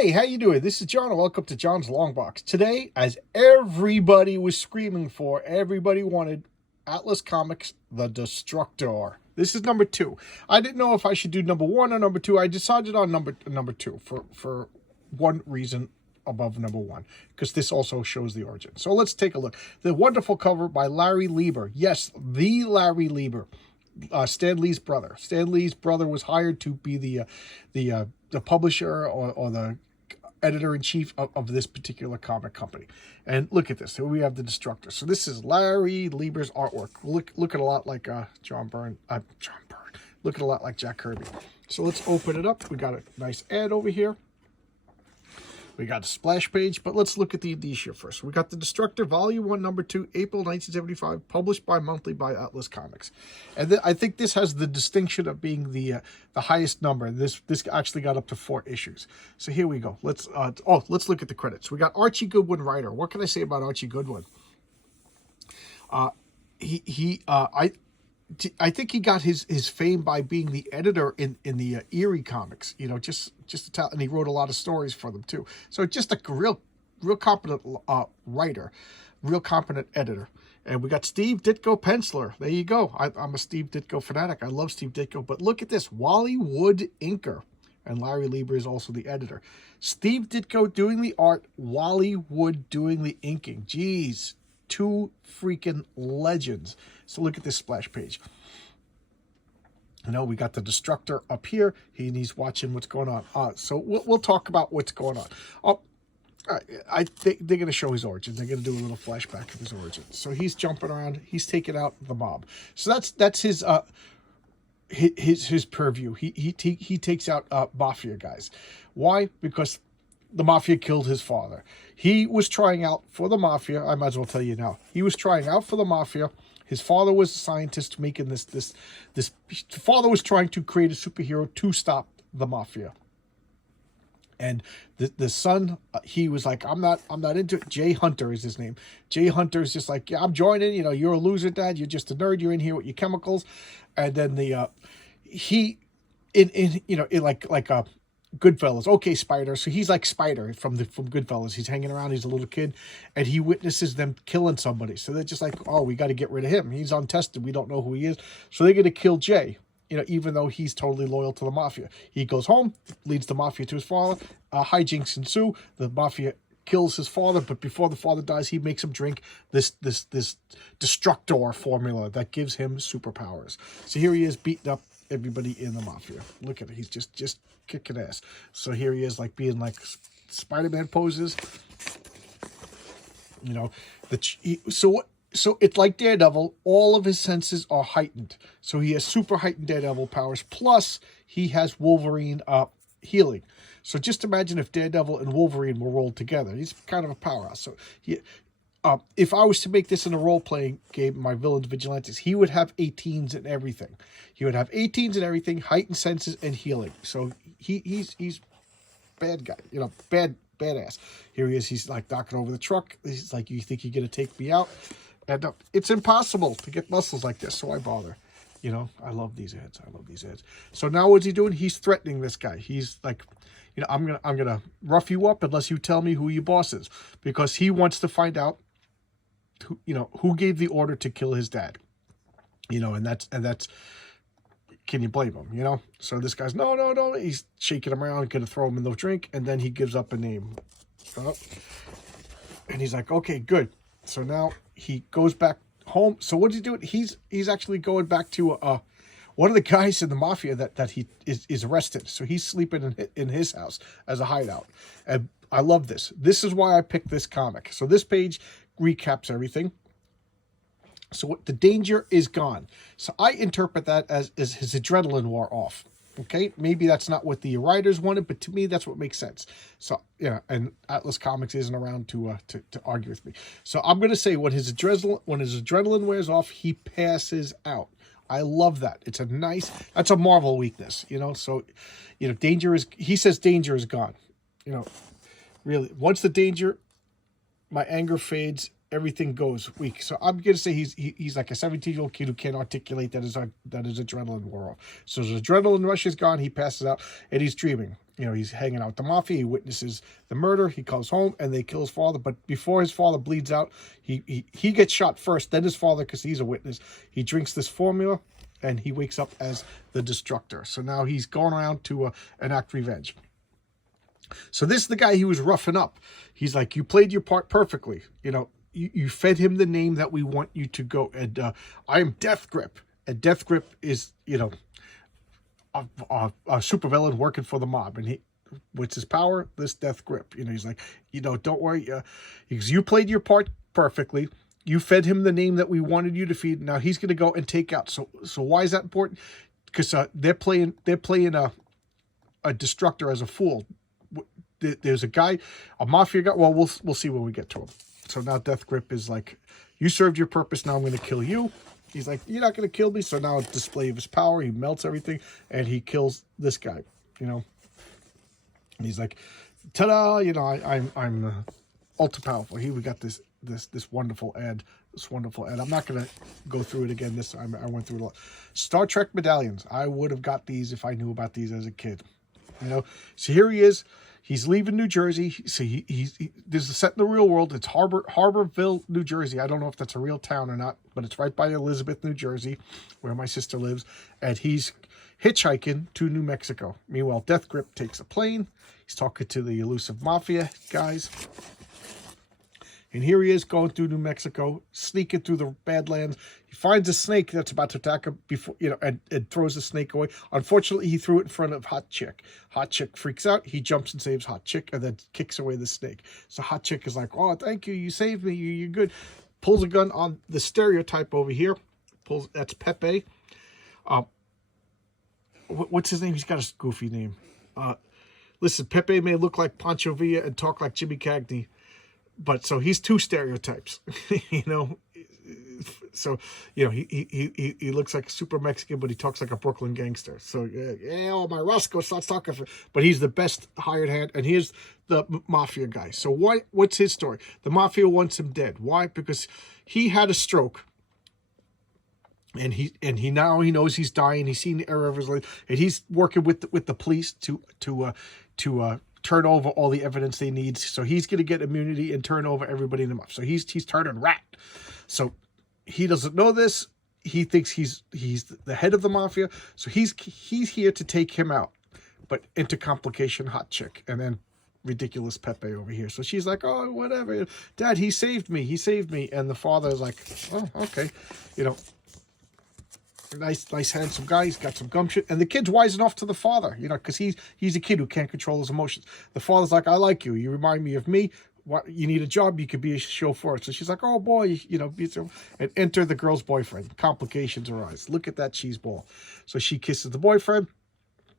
Hey, how you doing? This is John, and welcome to John's Long Box. Today, as everybody was screaming for, everybody wanted Atlas Comics, The Destructor. This is number 2. I didn't know if I should do number 1 or number 2. I decided on number 2 for one reason above number 1, because this also shows the origin. So let's take a look. The wonderful cover by Larry Lieber. Yes, the Larry Lieber. Stan Lee's brother. Stan Lee's brother was hired to be the publisher or the editor-in-chief of this particular comic company. And look at this. Here we have the Destructor. So this is Larry Lieber's artwork. Look at a lot like John Byrne. Look at a lot like Jack Kirby. So let's open it up. We got a nice ad over here. We got a splash page, but let's look at the indicia first. We got the Destructor, Volume 1, Number 2, April 1975, published monthly by Atlas Comics. And I think this has the distinction of being the highest number. This actually got up to 4 issues. So here we go. Let's look at the credits. We got Archie Goodwin, writer. What can I say about Archie Goodwin? I think he got his fame by being the editor in the Eerie comics, you know, just to tell, and he wrote a lot of stories for them too. So just a real competent writer, real competent editor. And we got Steve Ditko penciler. There you go. I'm a Steve Ditko fanatic. I love Steve Ditko. But look at this, Wally Wood inker, and Larry Lieber is also the editor. Steve Ditko doing the art, Wally Wood doing the inking. Jeez. 2 freaking legends. So look at this splash page. You know, we got the Destructor up here. He's watching what's going on. So we'll talk about what's going on. I think they're going to show his origin. They're going to do a little flashback of his origin. So he's jumping around. He's taking out the mob. So that's his purview. He takes out mafia guys. Why? Because the mafia killed his father. He was trying out for the mafia. I might as well tell you now. He was trying out for the mafia. His father was a scientist making this. Father was trying to create a superhero to stop the mafia. And the son, he was like, I'm not into it. Jay Hunter is his name. Jay Hunter is just like, yeah, I'm joining. You know, you're a loser, Dad. You're just a nerd. You're in here with your chemicals. And then Goodfellas. Okay, Spider. So he's like Spider from Goodfellas. He's hanging around. He's a little kid, and he witnesses them killing somebody. So they're just like, oh, we got to get rid of him. He's untested. We don't know who he is. So they're going to kill Jay, you know, even though he's totally loyal to the mafia. He goes home, leads the mafia to his father. Hijinks ensue. The mafia kills his father, but before the father dies, he makes him drink this Destructor formula that gives him superpowers. So here he is beating up everybody in the mafia. Look at it. He's just kicking ass. So here he is, like being like Spider-Man poses. You know, so it's like Daredevil. All of his senses are heightened. So he has super heightened Daredevil powers. Plus, he has Wolverine healing. So just imagine if Daredevil and Wolverine were rolled together. He's kind of a powerhouse. So if I was to make this in a role-playing game, my villains, vigilantes, he would have 18s and everything. He would have 18s and everything, heightened senses, and healing. So he's bad guy, you know, badass. Here he is. He's like knocking over the truck. He's like, you think you're going to take me out? And it's impossible to get muscles like this, so I bother. You know, I love these ads. So now what's he doing? He's threatening this guy. He's like, you know, I'm gonna rough you up unless you tell me who your boss is, because he wants to find out who gave the order to kill his dad. You know, and that's can you blame him? You know, so this guy's no. He's shaking him around, gonna throw him in the drink, and then he gives up a name. And he's like, okay, good. So now he goes back home. So what does he do? He's actually going back to one of the guys in the mafia that he is arrested. So he's sleeping in his house as a hideout. And I love this. This is why I picked this comic. So this page recaps everything. So the danger is gone. So I interpret that as his adrenaline wore off. Okay, maybe that's not what the writers wanted, but to me, that's what makes sense. So, yeah, and Atlas Comics isn't around to argue with me. So I'm going to say when his adrenaline wears off, he passes out. I love that. That's a Marvel weakness, you know? So, you know, he says danger is gone. You know, really, once the danger, my anger fades, everything goes weak. So I'm going to say he's like a 17-year-old kid who can't articulate that his adrenaline wore off. So his adrenaline rush is gone. He passes out and he's dreaming. You know, he's hanging out with the mafia. He witnesses the murder. He comes home and they kill his father. But before his father bleeds out, he gets shot first, then his father, because he's a witness. He drinks this formula and he wakes up as the Destructor. So now he's going around to enact revenge. So this is the guy he was roughing up. He's like, you played your part perfectly. You know, you fed him the name that we want you to go. And I am Death Grip. And Death Grip is, you know, a supervillain working for the mob. And what's his power? This Death Grip. You know, he's like, you know, don't worry. Because you played your part perfectly. You fed him the name that we wanted you to feed. Now he's going to go and take out. So why is that important? Because they're playing a Destructor as a fool. There's a guy, a mafia guy. Well, we'll see when we get to him. So now Death Grip is like, you served your purpose. Now I'm going to kill you. He's like, you're not going to kill me. So now a display of his power. He melts everything and he kills this guy, you know. And he's like, ta-da, you know, I'm ultra powerful. Here we got this wonderful ad. This wonderful ad. I'm not going to go through it again this time. I went through it a lot. Star Trek medallions. I would have got these if I knew about these as a kid. You know, so here he is. He's leaving New Jersey. So there's a set in the real world. It's Harborville, New Jersey. I don't know if that's a real town or not, but it's right by Elizabeth, New Jersey, where my sister lives. And he's hitchhiking to New Mexico. Meanwhile, Death Grip takes a plane. He's talking to the elusive mafia guys. And here he is going through New Mexico, sneaking through the Badlands. He finds a snake that's about to attack him before, you know, and throws the snake away. Unfortunately, he threw it in front of Hot Chick. Hot Chick freaks out. He jumps and saves Hot Chick and then kicks away the snake. So Hot Chick is like, oh, thank you. You saved me. You're good. Pulls a gun on the stereotype over here. That's Pepe. What's his name? He's got a goofy name. Listen, Pepe may look like Pancho Villa and talk like Jimmy Cagney. But so he's two stereotypes, you know. So, you know, he looks like a super Mexican, but he talks like a Brooklyn gangster. So, yeah, oh, my Roscoe starts talking. But he's the best hired hand, and he's the mafia guy. So what's his story? The mafia wants him dead. Why? Because he had a stroke. And he now he knows he's dying. He's seen the error of his life, and he's working with the police to turn over all the evidence they need. So he's going to get immunity and turn over everybody in the mob. So he's turning rat. So he doesn't know this. He thinks he's the head of the mafia. So he's here to take him out. But into complication, Hot Chick, and then ridiculous Pepe over here. So she's like, oh, whatever, Dad, he saved me. He saved me. And the father is like, oh, okay, you know. Nice, handsome guy. He's got some gumption. And the kid's wising off to the father, you know, because he's a kid who can't control his emotions. The father's like, I like you. You remind me of me. What, you need a job? You could be a chauffeur. So she's like, oh, boy, you know. And enter the girl's boyfriend. Complications arise. Look at that cheese ball. So she kisses the boyfriend.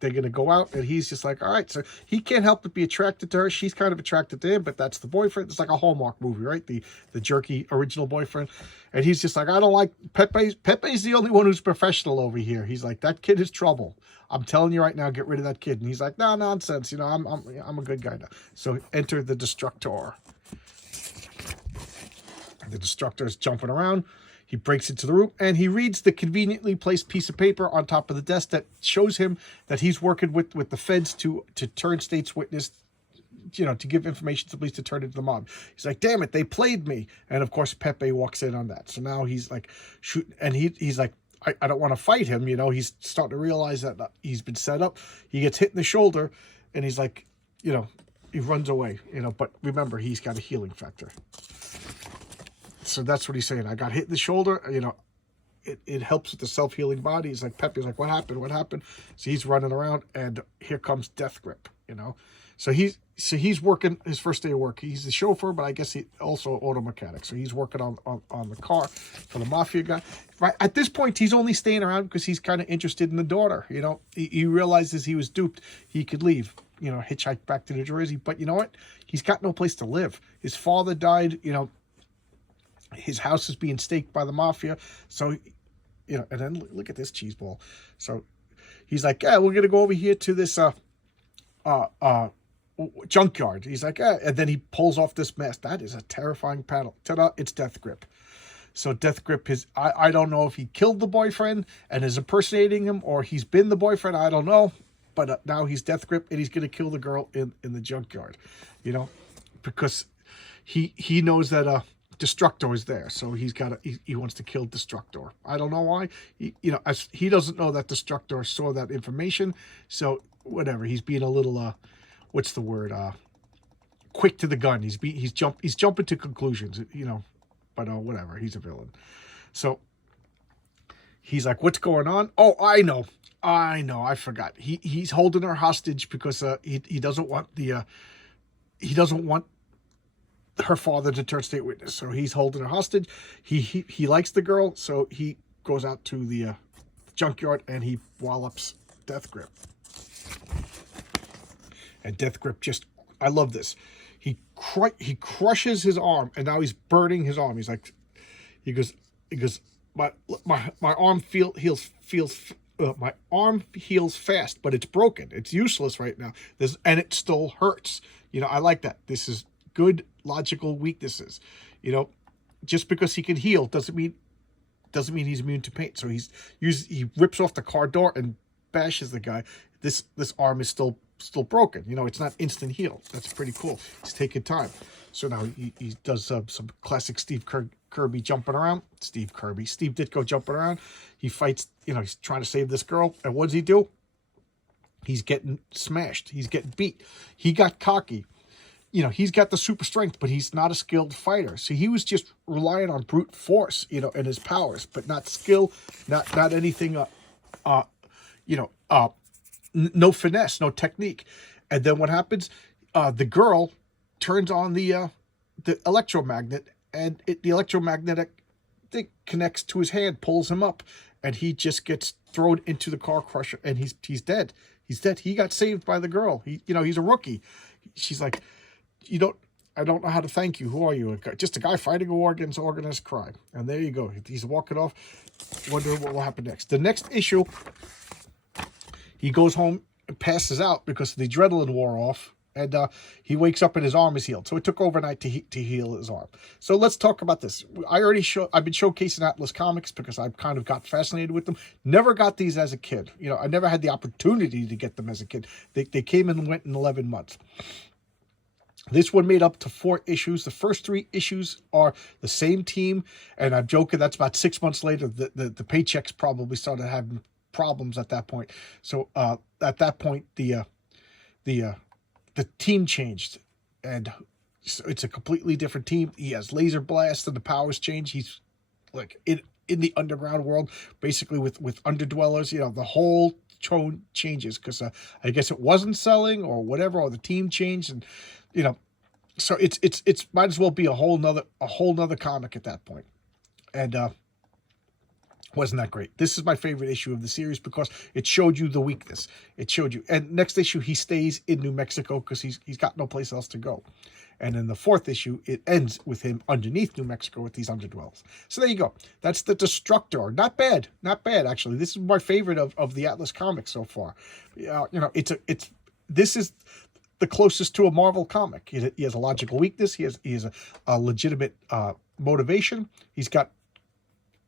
They're going to go out, and he's just like, all right. So he can't help but be attracted to her. She's kind of attracted to him, but that's the boyfriend. It's like a Hallmark movie, right? The jerky original boyfriend. And he's just like, I don't like Pepe's the only one who's professional over here. He's like, that kid is trouble. I'm telling you right now, get rid of that kid. And he's like, no, nonsense. You know, I'm a good guy now. So enter the Destructor. The Destructor is jumping around. He breaks into the room, and he reads the conveniently placed piece of paper on top of the desk that shows him that he's working with the feds to turn state's witness, you know, to give information to police to turn into the mob. He's like, damn it, they played me. And, of course, Pepe walks in on that. So now he's like, shoot, and he's like, I don't want to fight him, you know. He's starting to realize that he's been set up. He gets hit in the shoulder, and he's like, you know, he runs away, you know. But remember, he's got a healing factor. So that's what he's saying. I got hit in the shoulder. You know, it helps with the self-healing body. He's like, Pepe's like, what happened? What happened? So he's running around, and here comes Death Grip, you know. So he's working his first day of work. He's the chauffeur, but I guess he also auto mechanic. So he's working on the car for the mafia guy. Right at this point, he's only staying around because he's kind of interested in the daughter. You know, he realizes he was duped. He could leave, you know, hitchhike back to New Jersey. But you know what? He's got no place to live. His father died, you know. His house is being staked by the mafia. So, you know, and then look at this cheese ball. So he's like, yeah, we're going to go over here to this junkyard. He's like, yeah. And then he pulls off this mask. That is a terrifying panel. Ta-da, it's Death Grip. So Death Grip is, I don't know if he killed the boyfriend and is impersonating him, or he's been the boyfriend. I don't know. but now he's Death Grip, and he's going to kill the girl in the junkyard, you know, because he knows that Destructor is there, so he wants to kill Destructor. I don't know why. He doesn't know that Destructor saw that information, so whatever. He's being a little what's the word? Quick to the gun. He's jumping to conclusions, you know. But whatever. He's a villain. So he's like, "What's going on?" Oh, I know. I forgot. He's holding her hostage because he doesn't want her father to turn state witness. So he's holding her hostage. He likes the girl, so he goes out to the junkyard and he wallops Death Grip. And Death Grip I love this. He crushes his arm, and now he's burning his arm. He goes, my arm my arm heals fast, but it's broken. It's useless right now. And it still hurts. You know, I like that. This is good logical weaknesses. You know, just because he can heal doesn't mean he's immune to pain. So he rips off the car door and bashes the guy. This arm is still broken. You know, it's not instant heal. That's pretty cool. He's taking time. So now he does some classic Steve Kirby jumping around. Steve Ditko jumping around. He fights, you know, he's trying to save this girl. And what does he do? He's getting smashed. He's getting beat. He got cocky. You know, he's got the super strength, but he's not a skilled fighter. So he was just relying on brute force, you know, and his powers, but not skill, not anything, no finesse, no technique. And then what happens? The girl turns on the electromagnet, and the electromagnetic thing connects to his hand, pulls him up, and he just gets thrown into the car crusher, and he's dead. He's dead. He got saved by the girl. He's a rookie. She's like, I don't know how to thank you. Who are you? Just a guy fighting a war against organized crime. And there you go. He's walking off, wondering what will happen next. The next issue, he goes home and passes out because the adrenaline wore off. And he wakes up and his arm is healed. So it took overnight to heal his arm. So let's talk about this. I've been showcasing Atlas Comics because I've kind of got fascinated with them. Never got these as a kid. You know, I never had the opportunity to get them as a kid. They came and went in 11 months. This one made up to 4 issues. The first 3 issues are the same team. And I'm joking, that's about 6 months later. The paychecks probably started having problems at that point. So at that point, the team changed, and so it's a completely different team. He has laser blasts, and the powers change. He's like in the underground world, basically with underdwellers. You know, the whole tone changes because I guess it wasn't selling or whatever, or the team changed, and you know, so it's might as well be a whole nother comic at that point, and wasn't that great? This is my favorite issue of the series because it showed you the weakness. It showed you. And next issue, he stays in New Mexico because he's got no place else to go. And in the 4th issue, it ends with him underneath New Mexico with these underdwellers. So there you go. That's the Destructor. Not bad. Not bad, actually. This is my favorite of the Atlas comics so far. You know, this is the closest to a Marvel comic. He has a logical weakness. He has a legitimate motivation. He's got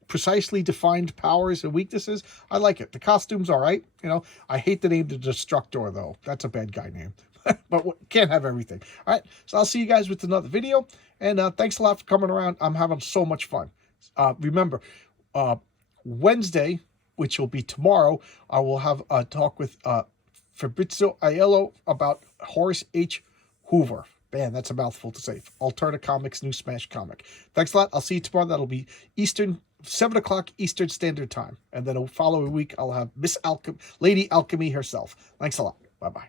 precisely defined powers and weaknesses. I like it. The costume's all right. You know, I hate the name the Destructor, though. That's a bad guy name. But can't have everything. All right, so I'll see you guys with another video. And thanks a lot for coming around. I'm having so much fun. Remember, Wednesday, which will be tomorrow, I will have a talk with Fabrizio Aiello about Horace H. Hoover. Man, that's a mouthful to say. Alterna Comics, new Smash comic. Thanks a lot. I'll see you tomorrow. That'll be 7 o'clock Eastern Standard Time. And then the following week, I'll have Lady Alchemy herself. Thanks a lot. Bye-bye.